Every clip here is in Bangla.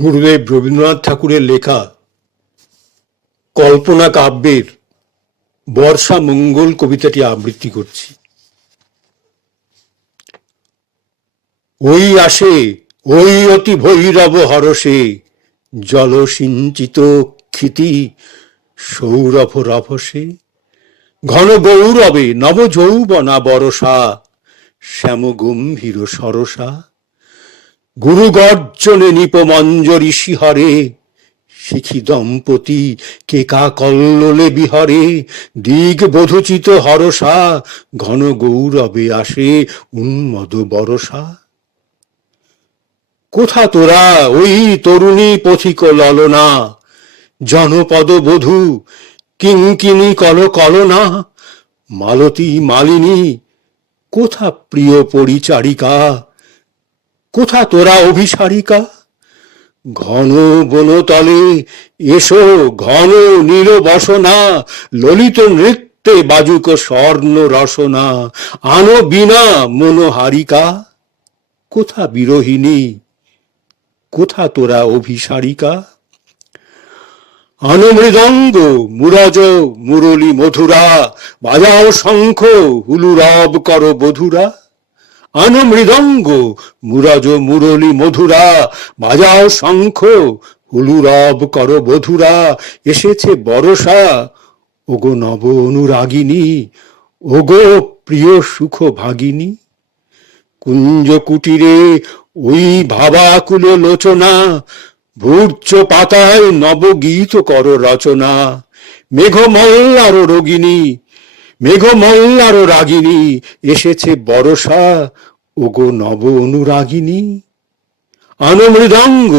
গুরুদেব রবীন্দ্রনাথ ঠাকুরের লেখা কল্পনা কাব্যের বর্ষা মঙ্গল কবিতাটি আবৃত্তি করছি। ওই আসে ওই অতি ভৈরব হরসে, জল সিঞ্চিত ক্ষিতি সৌরভ রভসে, ঘন গৌরবে নব যৌবনা বরসা, শ্যাম গম্ভীর সরসা, গুরু গর্জনে নিপমঞ্জরি শিহরে, শিখি দম্পতি কেকা কল্লোলে বিহরে, দিগ বধুচিত হরসা, ঘন গৌরবে আসে উন্মদ বরসা। কোথা তোরা ওই তরুণী পথিক ললনা, জনপদ বধূ কিঙ্কিনী কল কলনা, মালতী মালিনী কোথা প্রিয় পরিচারিকা, কোথা তোরা অভিসারিকা? ঘন বনতলে এসো ঘন নীল বসনা, ললিত নৃত্যে বাজুক স্বর্ণ রসনা, আনো বিনা মনোহারিকা। কোথা বিরোহিনী কোথা তোরা অভিসারিকা? আনো মৃদঙ্গ মুরজ মুরলী মধুরা, বাজাও শঙ্খ হুলুরব কর বধুরা। আনো মৃদঙ্গ মুরজ মুরলী মধুরা, বাজাও শঙ্খ হুলুরব কর বধুরা। এসেছে বরষা ওগো নব অনুরাগিনী, ওগো প্রিয় সুখ ভাগিনী। কুঞ্জ কুটিরে ওই ভাবাকুল লোচনা, ভূর্য পাতায় নবগীত কর রচনা। মেঘমল্লার রোগিনী মেঘমল্লার রাগিনী, এসেছে বরষা ওগো নব অনুরাগিনী। আনো মৃদঙ্গ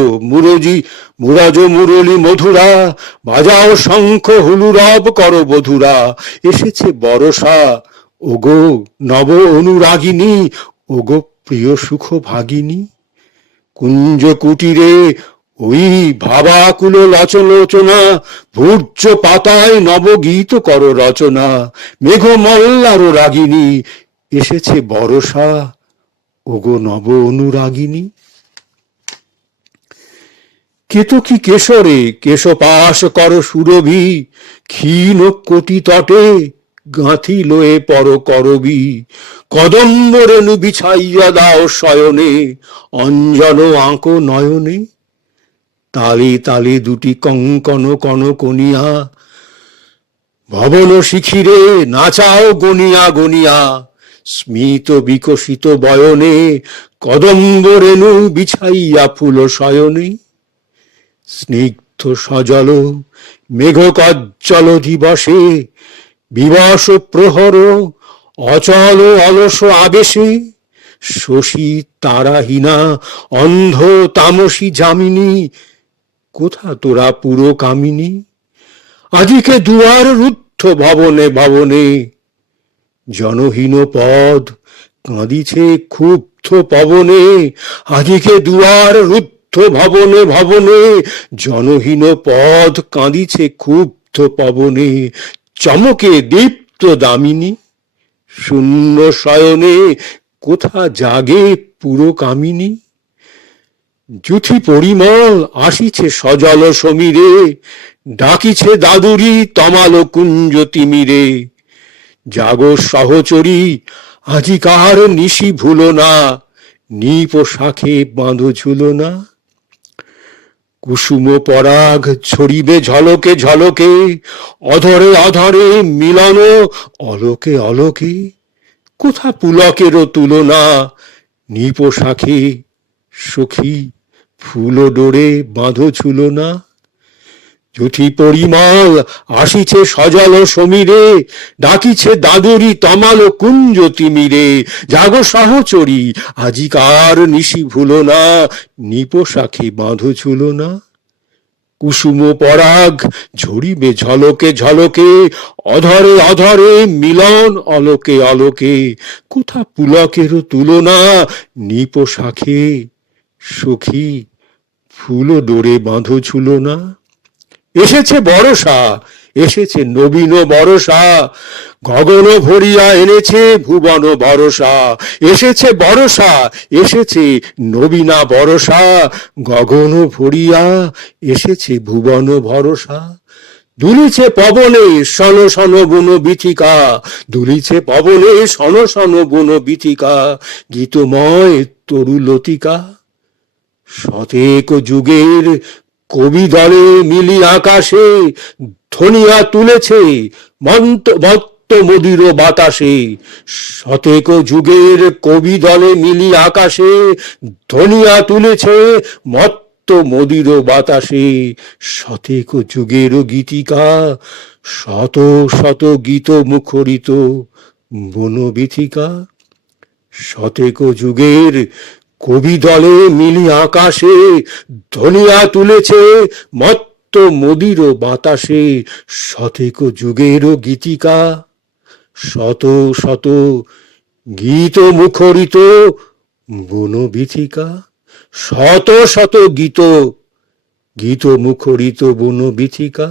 মুরজ মুরলী মধুরা, বাজাও শঙ্খ হুলুরব কর বধুরা। এসেছে বরষা ওগো নব অনুরাগিনী, ওগো প্রিয় সুখ ভাগিনী। কুঞ্জ কুটিরে ওই ভাবাকুল লোচনা, ভূর্য পাতায় নবগীত কর রচনা। মেঘমল্লার রাগিনী, এসেছে বরষা ওগো নব অনুরাগিনী। কেতকী কেশরে কেশপাশ কর সুরভি, ক্ষীণ কোটি তটে গাঁথি লয়ে পর করবি। কদম্ব রেণু বিছাইয়া দাও শয়নে, অঞ্জন আঁকো নয়নে। তালে তালে দুটি কঙ্কন কনকনিয়া, ভবন শিখিরে নাচাও গনিয়া গনিয়া। স্মিত বিকশিত বয়নে, কদম্ব রেণু বিছাইয়া ফুল শয়নে। স্নিগ্ধ সজল মেঘ কজ্জল দিবসে, বিবশ প্রহর অচল অলস আবেশে। শশী তারাহীনা অন্ধ তামসী যামিনী, কোথা তোরা পুরো কামিনী? আদিকে দুয়ার রুদ্ধ ভবনে ভবনে, জনহীন পদ কাঁদিছে ক্ষুব্ধ পবনে। আদিকে দুয়ার রুদ্ধ ভবনে ভবনে, জনহীন পদ কাঁদিছে ক্ষুব্ধ পবনে। চমকে দীপ্ত দামিনী, শূন্য শয়নে কোথা জাগে পুরো কামিনী? যুথি পরিমল আসিছে সজল সমীরে, ডাকিছে দাদুরি তমাল কুঞ্জ তিমিরে। জাগো সহচরী আজিকার নিশি ভুলো না, নিপ শাখে বাঁধো ঝুলনা। কুসুম পরাগ ছড়িবে ঝলকে ঝলকে, অধরে অধরে মিলন অলোকে অলোকে। কোথা পুলকেরও তুলনা, নিপ শাখে সখী ফুল ডোরে বাঁধো ঝুলনা। যুথি পরিমল আসিছে সজল সমীরে, ডাকিছে দাদুরি তমাল কুঞ্জ তিমিরে। জাগো সহচরী আজিকার নিশি ভুলো না, নিপ শাখে বাঁধো ঝুলনা। কুসুম পরাগ ঝরিবে ঝলকে ঝলকে, অধরে অধরে মিলন অলোকে অলোকে। কোথা পুলকেরও তুলনা, নিপ শাখে সখী ফুল ডোরে বাঁধো ঝুলনা। এসেছে বরষা এসেছে নবীন বরষা, গগন ভরিয়া এনেছে ভুবন বরষা। এসেছে বরষা, এসেছে নবীনা বরষা, গগন ভরিয়া এসেছে ভুবন ভরসা। দুলিছে পবনে সন সন বন বিথিকা, দুলিছে পবনে সন সন বন বিথিকা, গীতময় তরুলতিকা। শতেক যুগের কবি দলে মিলি আকাশে ধ্বনিয়া তুলেছে মত্ত মদির বাতাসে। শতেক যুগের কবি দলে মিলি আকাশে ধ্বনিয়া তুলেছে মত্ত মদির বাতাসে। শতেক যুগের গীতিকা, শত শত গীত মুখরিত বনবিথিকা। শতেক যুগের কবি দলে মিলি আকাশে ধ্বনিয়া তুলেছে মত্ত মদির বাতাসে। শতেক যুগের গীতিকা, শত শত গীত মুখরিত বনবিথিকা। শত শত গীত মুখরিত বনবিথিকা।